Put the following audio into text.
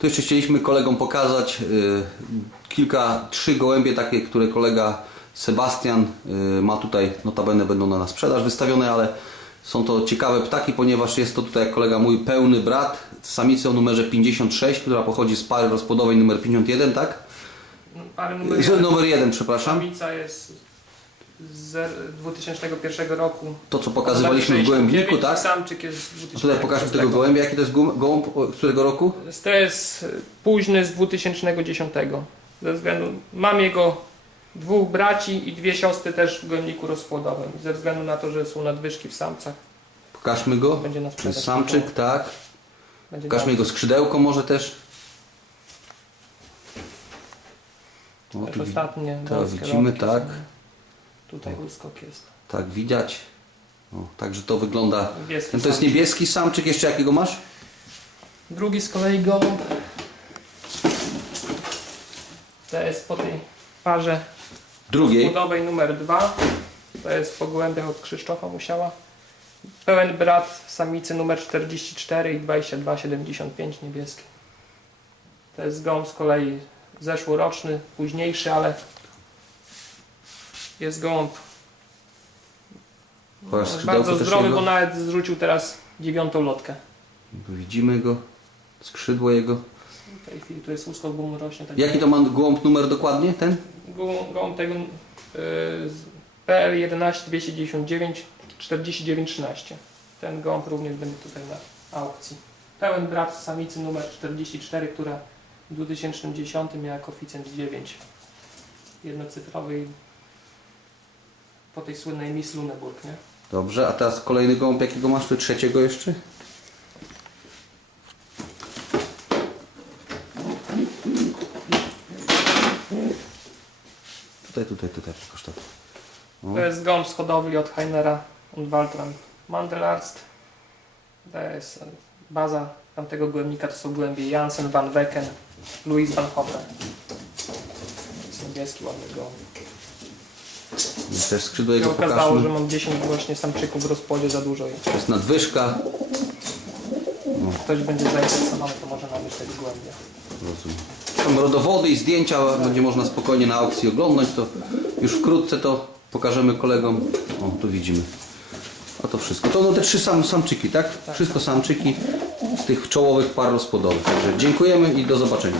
Tu jeszcze chcieliśmy kolegom pokazać y, kilka, trzy gołębie takie, które kolega Sebastian y, ma tutaj, notabene będą na sprzedaż wystawione, ale są to ciekawe ptaki, ponieważ jest to tutaj, jak kolega mój, pełny brat samicy o numerze 56, która pochodzi z pary rozpłodowej numer 51, tak? Parę numer Że jeden. numer 1, przepraszam. Samica jest z 2001 roku. To, co pokazywaliśmy w gołębniku, tak? Samczyk jest z A 2006. tutaj pokażmy tego gołębia. Jaki to jest gołąb, z którego roku? To jest późny z 2010. Ze względu, mam jego dwóch braci i dwie siostry też w gołębniku rozpłodowym. Ze względu na to, że są nadwyżki w samcach, Pokażmy go. będzie na To sprzedaż. jest samczyk, tak. Będzie Pokażmy jego skrzydełko może też. O, tu ostatnie. to widzimy, tak. Tutaj uskok jest. tak widać. Także to wygląda. Niebieski Ten to jest samczyk. niebieski samczyk, jeszcze jakiego masz? Drugi z kolei gołąb. To jest po tej parze Drugiej. budowej numer 2. To jest po gołębiach od Krzysztofa Musiała. Pełen brat samicy numer 44 i 2275 niebieski. To jest gołąb z kolei zeszłoroczny, późniejszy, ale jest gołąb skrzydełko bardzo zdrowy, jego. bo nawet zrzucił teraz dziewiątą lotkę. Widzimy go. Skrzydło jego. W tej chwili tu jest uskok, bo mu rośnie. Tak Jaki to ma gołąb numer dokładnie? Ten? Gołąb tego y, z PL 11 299 49 13. Ten gołąb również będzie tutaj na aukcji. Pełen brat samicy numer 44, która w 2010 miała koeficjent 9. Jednocyfrowy po tej słynnej Miss Luneburg, nie? Dobrze, a teraz kolejny gołąb, jakiego masz? Tu trzeciego jeszcze? Tutaj, tutaj, tutaj, pokaż to. O. To jest gołąb z hodowli od Heinera und Waltran Mandelarst. To jest e, baza tamtego gołębnika, to są gołębie Jansen, Van Wecken, Louis Van Hoppen. To jest niebieski ładny gołąb. Też skrzydło jego okazało, że pokażmy. mam 10 właśnie samczyków w rozpłodzie za dużo i To jest nadwyżka. ktoś będzie zainteresowany, to może nabyć tego gołębia. Rozumiem. Są rodowody i zdjęcia, będzie można spokojnie na aukcji oglądać, to już wkrótce to pokażemy kolegom. O, tu widzimy. A to wszystko. To no te trzy sam, samczyki, tak? Wszystko samczyki z tych czołowych par rozpłodowych. Także dziękujemy i do zobaczenia.